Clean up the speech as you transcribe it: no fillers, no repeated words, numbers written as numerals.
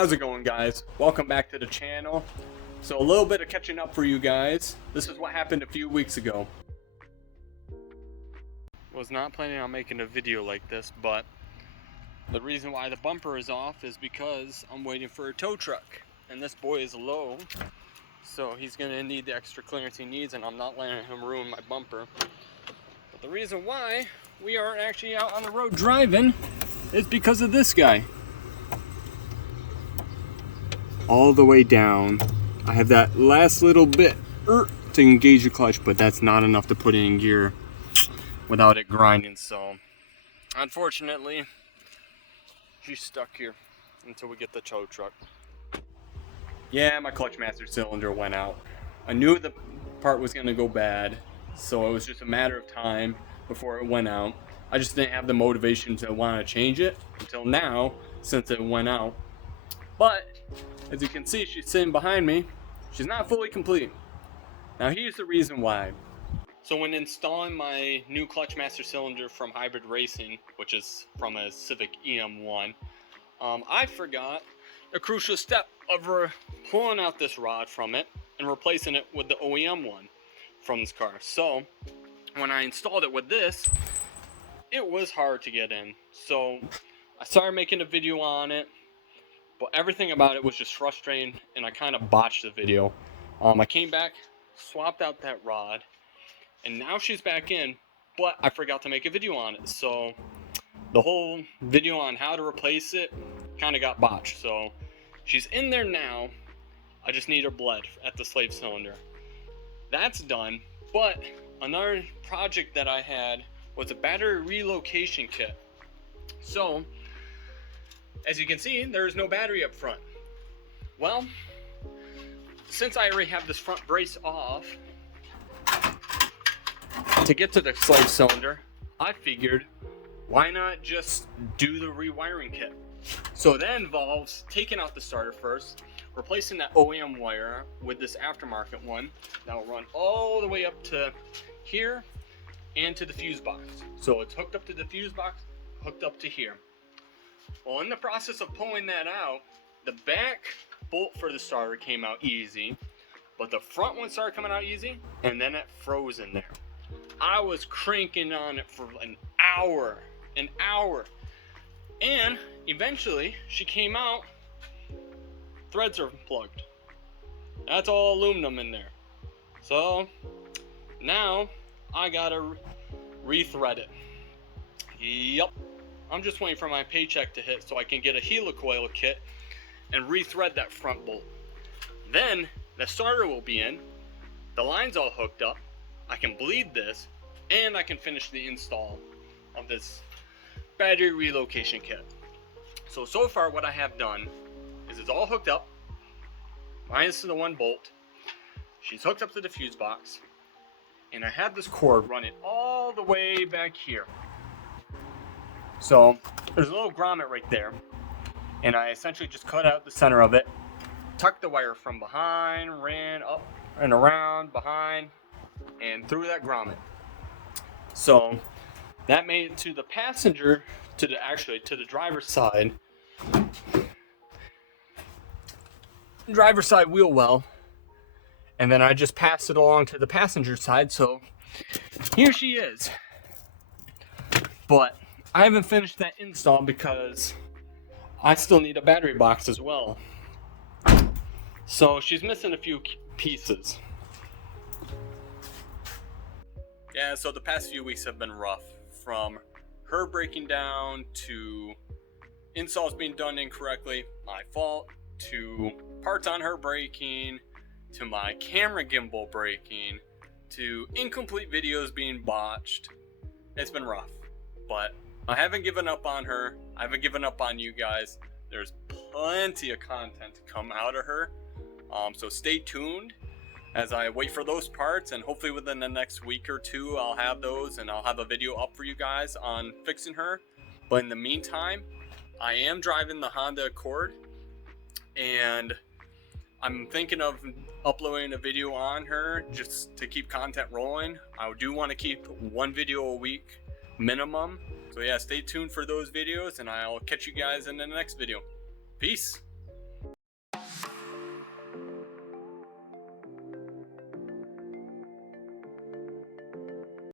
How's it going, guys? Welcome back to the channel. So a little bit of catching up for you guys. This is what happened a few weeks ago. Was not planning on making a video like this, but the reason why the bumper is off is because I'm waiting for a tow truck, and this boy is low, so he's gonna need the extra clearance he needs, and I'm not letting him ruin my bumper. But the reason why we aren't actually out on the road driving is because of this guy. All the way down, I have that last little bit to engage the clutch, but that's not enough to put it in gear without it grinding. So unfortunately, she's stuck here until we get the tow truck. Yeah, my clutch master cylinder went out. I knew the part was gonna go bad, so it was just a matter of time before it went out. I just didn't have the motivation to want to change it until now, since it went out. But as you can see, she's sitting behind me. She's not fully complete. Now here's the reason why. So when installing my new clutch master cylinder from Hybrid Racing, which is from a Civic EM1, I forgot a crucial step of pulling out this rod from it and replacing it with the OEM one from this car. So when I installed it with this, it was hard to get in. So I started making a video on it, but everything about it was just frustrating, and I kind of botched the video. I came back, swapped out that rod, and now she's back in, but I forgot to make a video on it. So the whole video on how to replace it kind of got botched. So she's in there now. I just need her bled at the slave cylinder. That's done, but another project that I had was a battery relocation kit. So as you can see, there is no battery up front. Well, since I already have this front brace off, to get to the slave cylinder, I figured, why not just do the rewiring kit? So that involves taking out the starter first, replacing that OEM wire with this aftermarket one that will run all the way up to here and to the fuse box. So it's hooked up to the fuse box, hooked up to here. Well, in the process of pulling that out, the back bolt for the starter came out easy, but the front one started coming out easy, and then it froze in there. I was cranking on it for an hour, and eventually she came out. Threads are plugged. That's all aluminum in there. So now I gotta rethread it. Yup. I'm just waiting for my paycheck to hit so I can get a helicoil kit and rethread that front bolt. Then the starter will be in, the line's all hooked up, I can bleed this, and I can finish the install of this battery relocation kit. So far what I have done is it's all hooked up, minus the one bolt. She's hooked up to the fuse box, and I have this cord running all the way back here. So there's a little grommet right there, and I essentially just cut out the center of it, tucked the wire from behind, ran up and around behind, and through that grommet. So that made it to the passenger, to the driver's side wheel well, and then I just passed it along to the passenger side. So here she is. But I haven't finished that install because I still need a battery box as well. So she's missing a few pieces. Yeah, so the past few weeks have been rough. From her breaking down, to installs being done incorrectly, my fault, to parts on her breaking, to my camera gimbal breaking, to incomplete videos being botched. It's been rough, but I haven't given up on her. I haven't given up on you guys. There's plenty of content to come out of her. So stay tuned as I wait for those parts, and hopefully within the next week or two I'll have those, and I'll have a video up for you guys on fixing her. But in the meantime, I am driving the Honda Accord, and I'm thinking of uploading a video on her just to keep content rolling. I do want to keep one video a week minimum. So yeah, stay tuned for those videos, and I'll catch you guys in the next video. Peace.